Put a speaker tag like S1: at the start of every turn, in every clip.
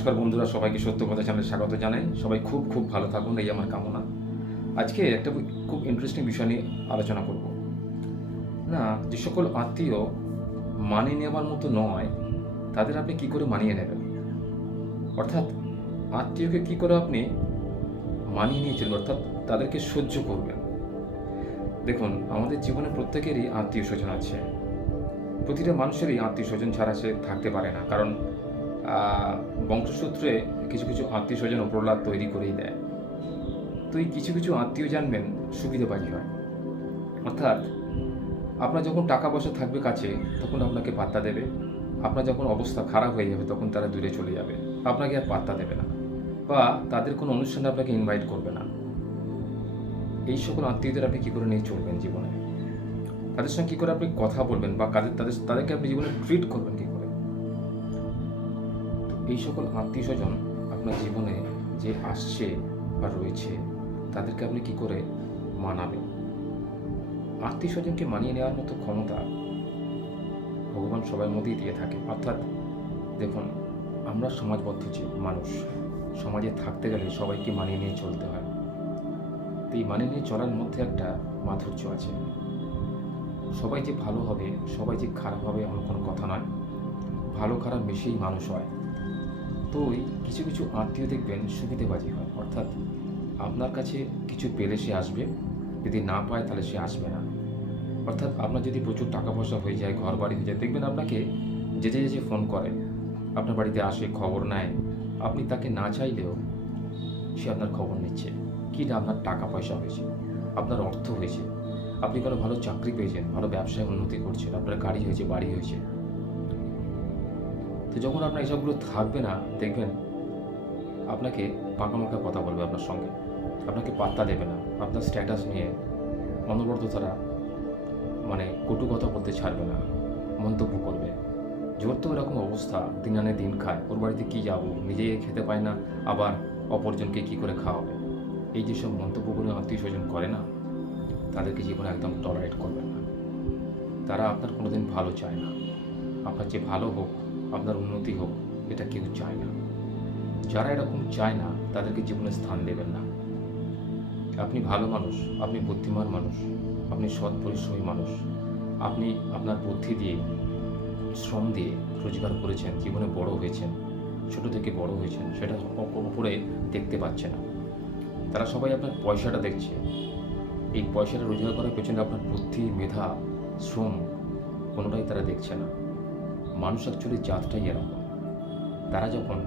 S1: নমস্কার বন্ধুরা, সবাইকে সত্য কথা চ্যানেলে স্বাগত জানাই। সবাই খুব খুব ভালো থাকুন, এই আমার কামনা। আজকে একটা খুব ইন্টারেস্টিং বিষয় নিয়ে আলোচনা করব। না, যে সকল আত্মীয় মানিয়ে নেওয়ার মতো নয়, তাদের আপনি কি করে মানিয়ে নেবেন? অর্থাৎ, আত্মীয়কে কি করে আপনি মানিয়ে নিয়ে চলবেন? অর্থাৎ, তাদেরকে সহ্য করবেন। দেখুন, আমাদের জীবনে প্রত্যেকেরই আত্মীয় স্বজন আছে। প্রতিটা মানুষেরই আত্মীয় স্বজন ছাড়া সে থাকতে পারে না। কারণ বংশসূত্রে কিছু কিছু আত্মীয় স্বজন প্রহ্লাদ তৈরি করেই দেয়। তো এই কিছু কিছু আত্মীয় জানবেন সুবিধাবাজি হয়। অর্থাৎ, আপনার যখন টাকা পয়সা থাকবে কাছে, তখন আপনাকে পাত্তা দেবে। আপনার যখন অবস্থা খারাপ হয়ে যাবে, তখন তারা দূরে চলে যাবে। আপনাকে আর পাত্তা দেবে না। বা তাদের কোনো অনুষ্ঠানে আপনাকে ইনভাইট করবে না। এই সকল আত্মীয়দের আপনি কী করে নিয়ে চলবেন জীবনে? তাদের সঙ্গে কী করে আপনি কথা বলবেন বা কাদের, তাদের, তাদেরকে আপনি জীবনে ট্রিট করবেন কী এই সকল আত্মীয় স্বজন আপনার জীবনে যে আসছে বা রয়েছে, তাদেরকে আপনি কি করে মানাবেন? আত্মীয় স্বজনকে মানিয়ে নেওয়ার মতো ক্ষমতা ভগবান সবার মধ্যেই দিয়ে থাকে। অর্থাৎ দেখুন, আমরা সমাজবদ্ধ জীব মানুষ, সমাজে থাকতে গেলে সবাইকে মানিয়ে নিয়ে চলতে হয়। তো এই মানিয়ে নিয়ে চলার মধ্যে একটা মাধুর্য আছে। সবাই যে ভালো হবে, সবাই যে খারাপ হবে, এমন কোনো কথা নয়। ভালো খারাপ বেশিই মানুষ হয়। ওই কিছু কিছু আত্মীয় দেখবেন সুবিধেবাজি হয়। অর্থাৎ আপনার কাছে কিছু পেলে সে আসবে, যদি না পায় তাহলে সে আসবে না। অর্থাৎ আপনার যদি প্রচুর টাকা পয়সা হয়ে যায় ঘর বাড়ি হয়ে যায়, দেখবেন আপনাকে যে যে যে ফোন করে আপনার বাড়িতে আসে, খবর নেয়। আপনি তাকে না চাইলেও সে আপনার খবর নিচ্ছে। কি না আপনার টাকা পয়সা হয়েছে, আপনার অর্থ হয়েছে। আপনি কোনো ভালো চাকরি পেয়েছেন, ভালো ব্যবসায় উন্নতি করছেন, আপনার গাড়ি হয়েছে, বাড়ি হয়েছে। তো যখন আপনার এসবগুলো থাকবে না, দেখবেন আপনাকে পাকামাকা কথা বলবে আপনার সঙ্গে। আপনাকে পাত্তা দেবে না। আপনার স্ট্যাটাস নিয়ে অনবরত তারা মানে কটু কথা বলতে ছাড়বে না, মন্তব্য করবে। জোর তো এরকম অবস্থা দিন আনে দিন খায়। ওর বাড়িতে কী যাব? নিজে খেতে পায় না, আবার অপরজনকে কী করে খাওয়াবে? এই যেসব মন্তব্যগুলো আত্মীয় স্বজন করে না, তাদেরকে জীবনে একদম টলারেট করবেন না। তারা আপনার কোনোদিন ভালো চায় না। আপনার যে ভালো হোক আপনার উন্নতি হোক, এটা কেউ চায় না। যারা এরকম চায় না, তাদেরকে জীবনে স্থান দেবেন না। আপনি ভালো মানুষ, আপনি বুদ্ধিমান মানুষ, আপনি সৎ পরিশ্রমী মানুষ, আপনি আপনার বুদ্ধি দিয়ে, শ্রম দিয়ে রোজগার করেছেন, জীবনে বড় হয়েছেন, ছোট থেকে বড় হয়েছেন, সেটা উপরে দেখতে পাচ্ছে না। তারা সবাই আপনার পয়সাটা দেখছে। এই পয়সাটা রোজগার করার পেছনে আপনার বুদ্ধি, মেধা, শ্রম কোনোটাই তারা দেখছে না। মানুষ অ্যাকচুয়ালি জাতটাই এরকম। তারা যখন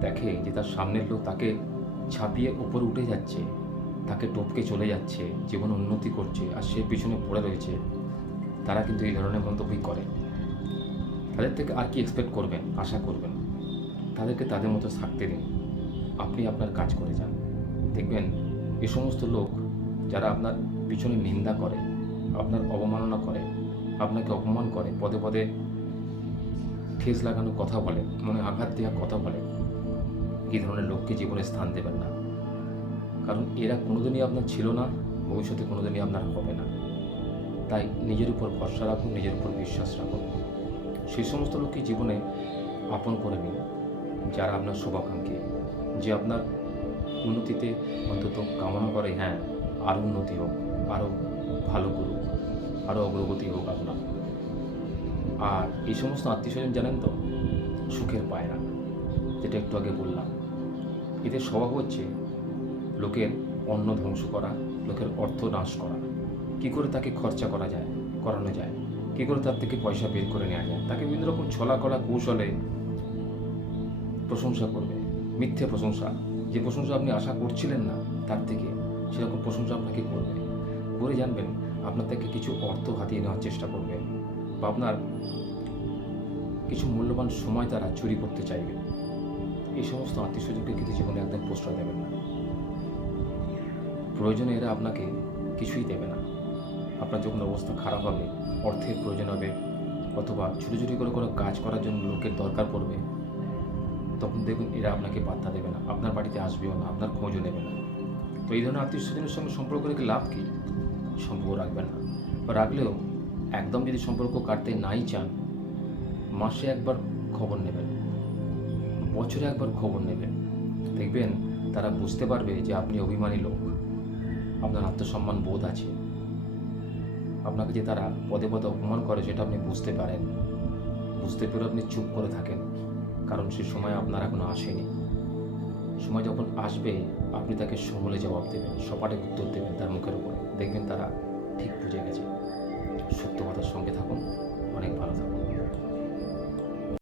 S1: দেখে যে তার সামনের লোক তাকে ছাপিয়ে উপরে উঠে যাচ্ছে, তাকে টপকে চলে যাচ্ছে, জীবন উন্নতি করছে, আর সে পিছনে পড়ে রয়েছে, তারা কিন্তু এই ধরনের মন্তব্যই করে। তাদের থেকে আর কি এক্সপেক্ট করবেন, আশা করবেন? তাদেরকে তাদের মতো থাকতে দিন। আপনি আপনার কাজ করে যান। দেখবেন এ সমস্ত লোক যারা আপনার পিছনে নিন্দা করে, আপনার অবমাননা করে, আপনাকে অপমান করে, পদে পদে ঠেস লাগানো কথা বলে, মনে আঘাত দেওয়া কথা বলে, এই ধরনের লোককে জীবনে স্থান দেবেন না। কারণ এরা কোনোদিনই আপনার ছিল না, ভবিষ্যতে কোনোদিনই আপনার হবে না। তাই নিজের উপর ভরসা রাখুন, নিজের উপর বিশ্বাস রাখুন। সেই সমস্ত লোককে জীবনে আপন করে নিন, যারা আপনার শুভাকাঙ্ক্ষী। যে আপনার উন্নতিতে অন্তত কামনা করে হ্যাঁ আরও উন্নতি হোক আরও ভালো করুক আরও অগ্রগতি হোক আপনার। আর এই সমস্ত আত্মীয় স্বজন জানেন তো? সুখের পায়রা, যেটা একটু আগে বললাম। এদের স্বভাব হচ্ছে লোকের অন্ন ধ্বংস করা, লোকের অর্থ নাশ করা। কী করে তাকে খরচা করা যায়, করানো যায়? কী করে তার থেকে পয়সা বের করে নেওয়া যায়? তাকে বিভিন্ন রকম ছলা কলা কৌশলে প্রশংসা করবে। মিথ্যে প্রশংসা। যে প্রশংসা আপনি আশা করছিলেন না, তার থেকে সেরকম প্রশংসা আপনাকে করবে। করে জানবেন, আপনার থেকে কিছু অর্থ হাতিয়ে নেওয়ার চেষ্টা করবে। আপনার কিছু মূল্যবান সময় তারা চুরি করতে চাইবে। এই সমস্ত আত্মীয় স্বজনকে কিন্তু জীবনে একদম প্রশ্রয় দেবেন না। প্রয়োজনে এরা আপনাকে কিছুই দেবে না। আপনার যখন অবস্থা খারাপ হবে, অর্থের প্রয়োজন হবে, অথবা ছোটো ছোটো করে কোনো কাজ করার জন্য লোকের দরকার পড়বে, তখন দেখুন এরা আপনাকে পাত্তা দেবে না। আপনার বাড়িতে আসবেও না, আপনার খোঁজও নেবে না। তো এই ধরনের আত্মীয় স্বজনের সঙ্গে সম্পর্ক রেখে লাভ কী? সম্পর্ক রাখবেন না। বা রাখলেও একদম যদি সম্পর্ক কাটতে নাই চান, মাসে একবার খবর নেবেন, বছরে একবার খবর নেবেন। দেখবেন তারা বুঝতে পারবে যে আপনি অভিমানী লোক, আপনার আত্মসম্মান বোধ আছে। আপনাকে যে তারা পদে পদে অপমান করে সেটা আপনি বুঝতে পারেন। বুঝতে পেরে আপনি চুপ করে থাকেন, কারণ সে সময় আপনার এখনও আসেনি। সময় যখন আসবে, আপনি তাকে সমলে জবাব দেবেন, সপাটে উত্তর দেবেন তার মুখের উপর। দেখবেন তারা ঠিক বুঝে গেছে। সত্য কথার সঙ্গে থাকুন। অনেক ভালো থাকুন।